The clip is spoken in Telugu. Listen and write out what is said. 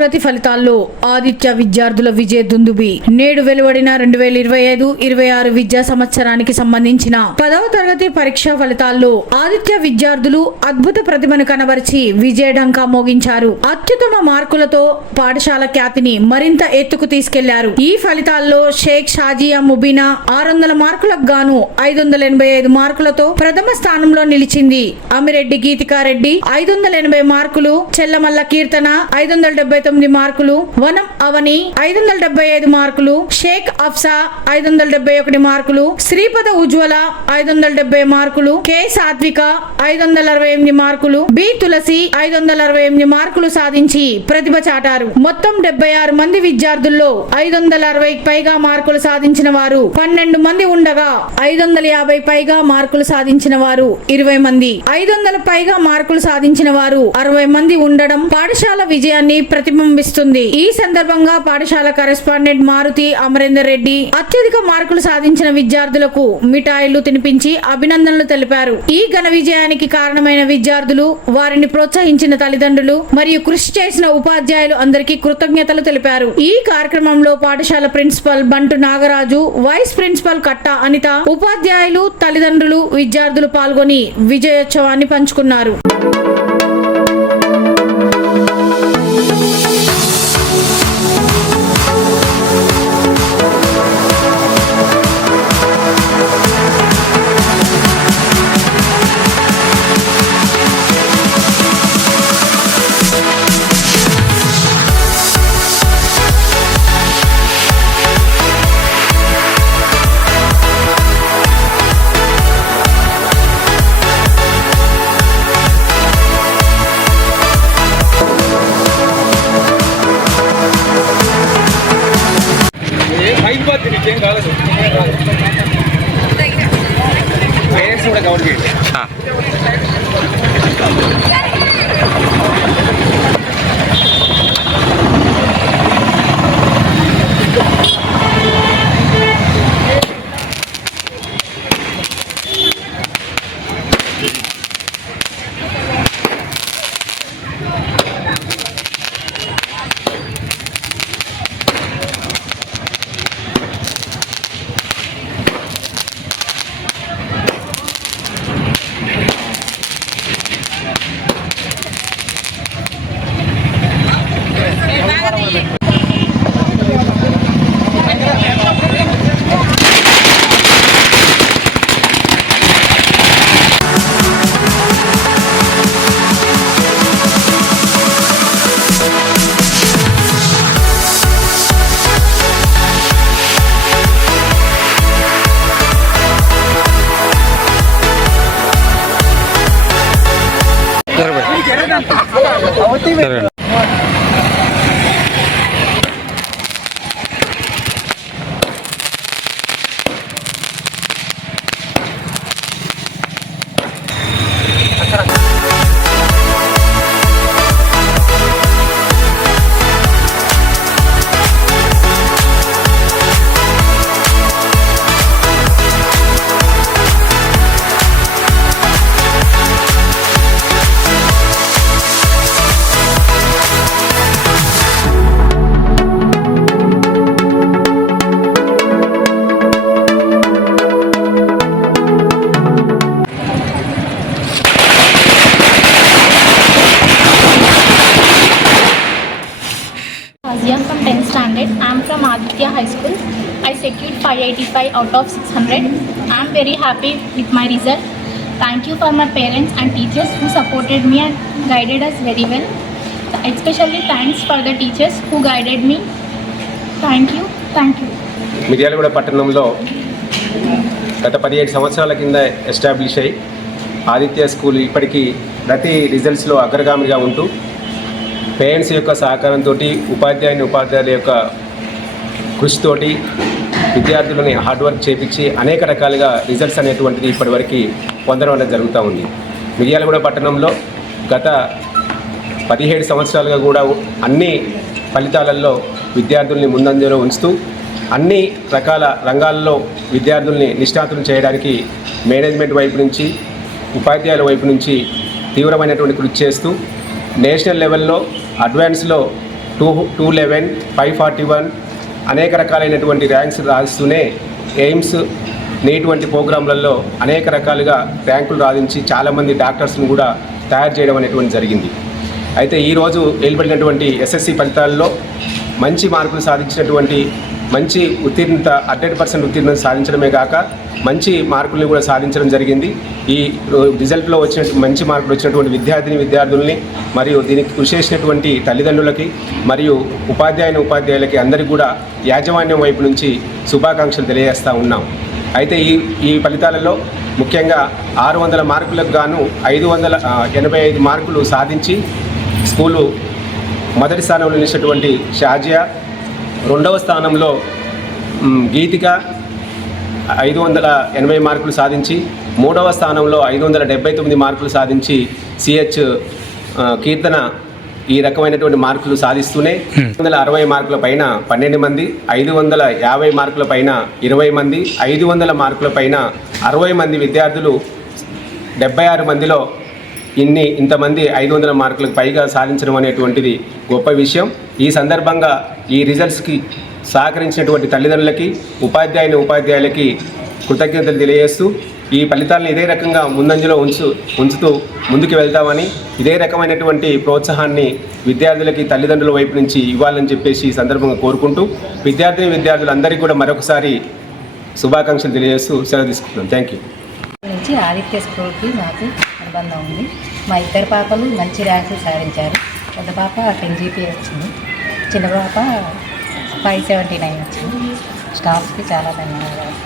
తరగతి ఫలితాల్లో ఆదిత్య విద్యార్థుల విజయ దుందుబి. నేడు వెలువడిన 2025-26 విద్యా సంవత్సరానికి సంబంధించిన 10వ తరగతి పరీక్షా ఫలితాల్లో ఆదిత్య విద్యార్థులు అద్భుత ప్రతిభను కనబరిచి విజయ ఢంకా మోగించారు. అత్యుత్తమ మార్కులతో పాఠశాల ఖ్యాతిని మరింత ఎత్తుకు తీసుకెళ్లారు. ఈ ఫలితాల్లో షేక్ షాజియా ముబీనా 600 మార్కులకు గాను 585 మార్కులతో ప్రథమ స్థానంలో నిలిచింది. అమిరెడ్డి గీతికారెడ్డి 580 మార్కులు, చెల్లమల్ల కీర్తన 579 మార్కులు, వనం అవని 575 మార్కులు, షేక్ అఫ్సా 571 మార్కులు, శ్రీపద ఉజ్వల 570 మార్కులు, కె సాత్విక 568 మార్కులు, బి తులసి 568 మార్కులు సాధించి ప్రతిభ చాటారు. మొత్తం 76 మంది విద్యార్థుల్లో 560 పైగా మార్కులు సాధించిన వారు 12 మంది ఉండగా 550 పైగా మార్కులు సాధించిన వారు 20 మంది, 500 పైగా మార్కులు సాధించిన వారు 60 మంది ఉండడం పాఠశాల విజయాన్ని ప్రతిబింబిస్తుంది. ఈ సందర్భంగా పాఠశాల కరెస్పాండెంట్ మారుతి అమరేందర్ రెడ్డి అత్యధిక మార్కులు సాధించిన విద్యార్థులకు మిఠాయిలు తినిపించి అభినందనలు తెలిపారు. ఈ ఘన విజయానికి కారణమైన విద్యార్థులు, వారిని ప్రోత్సహించిన తల్లిదండ్రులు మరియు కృషి చేసిన ఉపాధ్యాయులు అందరికీ కృతజ్ఞతలు తెలిపారు. ఈ కార్యక్రమంలో పాఠశాల ప్రిన్సిపల్ బంటు నాగరాజు, వైస్ ప్రిన్సిపల్ కట్ట అనిత, ఉపాధ్యాయులు, తల్లిదండ్రులు, విద్యార్థులు పాల్గొని విజయోత్సవాన్ని పంచుకున్నారు. పేరెంట్స్ కూడా కవర్ చేయండి. I am from 10th standard. I am from Aditya High School. I secured 585 out of 600. I am very happy with my result. Thank you for my parents and teachers who supported me and guided us very well. Especially thanks for the teachers who guided me. Thank you. Thank you. Miryalaguda పట్టణంలో గత 17 సంవత్సరాల కింద ఎస్టాబ్లిష్ అయ్యి ఆదిత్య స్కూల్ ఇప్పటికీ ప్రతి రిజల్ట్స్లో అగ్రగామిగా ఉంటూ పేరెంట్స్ యొక్క సహకారంతో, ఉపాధ్యాయుల యొక్క కృషితోటి విద్యార్థులని హార్డ్ వర్క్ చేపించి అనేక రకాలుగా రిజల్ట్స్ అనేటువంటిది ఇప్పటివరకు పొందడం అనేది జరుగుతూ ఉంది. మిర్యాలగూడ పట్టణంలో గత 17 సంవత్సరాలుగా కూడా అన్ని ఫలితాలలో విద్యార్థుల్ని ముందంజలో ఉంచుతూ అన్ని రకాల రంగాల్లో విద్యార్థుల్ని నిష్ణాతులను చేయడానికి మేనేజ్మెంట్ వైపు నుంచి, ఉపాధ్యాయుల వైపు నుంచి తీవ్రమైనటువంటి కృషి చేస్తూ నేషనల్ లెవెల్లో అడ్వాన్స్లో 211, 541 అనేక రకాలైనటువంటి ర్యాంక్స్ రాస్తూనే ఎయిమ్స్ నీట్ వంటి ప్రోగ్రాంలలో అనేక రకాలుగా ర్యాంకులు రాధించి చాలామంది డాక్టర్స్ని కూడా తయారు చేయడం అనేటువంటి జరిగింది. అయితే ఈరోజు వెలువడినటువంటి ఎస్ఎస్సి ఫలితాల్లో మంచి మార్కులు సాధించినటువంటి మంచి ఉత్తీర్ణత 100% ఉత్తీర్ణత సాధించడమే కాక మంచి మార్కుల్ని కూడా సాధించడం జరిగింది. ఈ రిజల్ట్లో వచ్చిన మంచి మార్కులు వచ్చినటువంటి విద్యార్థుల్ని మరియు దీనికి కృషి చేసినటువంటి తల్లిదండ్రులకి మరియు ఉపాధ్యాయులకి అందరికీ కూడా యాజమాన్యం వైపు నుంచి శుభాకాంక్షలు తెలియజేస్తూ ఉన్నాం. అయితే ఈ ఫలితాలలో ముఖ్యంగా 600 మార్కులకు గాను 585 మార్కులు సాధించి స్కూలు మొదటి స్థానంలో నిలిచినటువంటి షాజియా, రెండవ స్థానంలో గీతిక 580 మార్కులు సాధించి, మూడవ స్థానంలో 579 మార్కులు సాధించి సిహెచ్ కీర్తన ఈ రకమైనటువంటి మార్కులు సాధిస్తూనే 560 మార్కుల పైన 12 మంది, 550 మార్కుల పైన 20 మంది, 500 మార్కుల పైన 60 మంది విద్యార్థులు 76 మందిలో ఇంతమంది 500 మార్కులకు పైగా సాధించడం అనేటువంటిది గొప్ప విషయం. ఈ సందర్భంగా ఈ రిజల్ట్స్కి సహకరించినటువంటి తల్లిదండ్రులకి, ఉపాధ్యాయులకి కృతజ్ఞతలు తెలియజేస్తూ ఈ ఫలితాలను ఇదే రకంగా ముందంజలో ఉంచుతూ ముందుకు వెళ్తామని, ఇదే రకమైనటువంటి ప్రోత్సాహాన్ని విద్యార్థులకి తల్లిదండ్రుల వైపు నుంచి ఇవ్వాలని చెప్పేసి ఈ సందర్భంగా కోరుకుంటూ విద్యార్థులందరికీ కూడా మరొకసారి శుభాకాంక్షలు తెలియజేస్తూ సెలవు తీసుకుంటున్నాను. Thank you. నుంచి ఆదిత్య స్కూల్కి నాకు అనుబంధం ఉంది. మా ఇద్దరు పాపలు మంచి ర్యాంకులు సాధించారు. పెద్ద పాప 10 GPA వచ్చింది, చిన్న పాప 579 వచ్చింది. స్టాఫ్కి చాలా ధన్యవాదాలు.